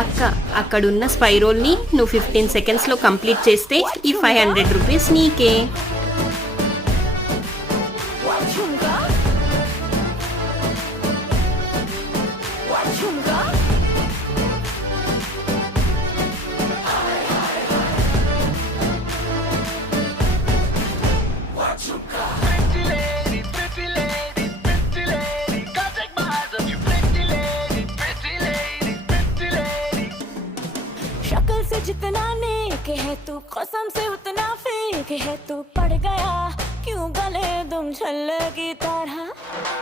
అక్క అక్కడున్న స్పై రోల్ని నువ్వు 15 సెకండ్స్లో కంప్లీట్ చేస్తే ఈ 500 రూపీస్ నీకే. शक्ल से जितना नेक है तू, कसम से उतना फेक है तू, पड़ गया क्यों गले तुम छल्ले की तरह.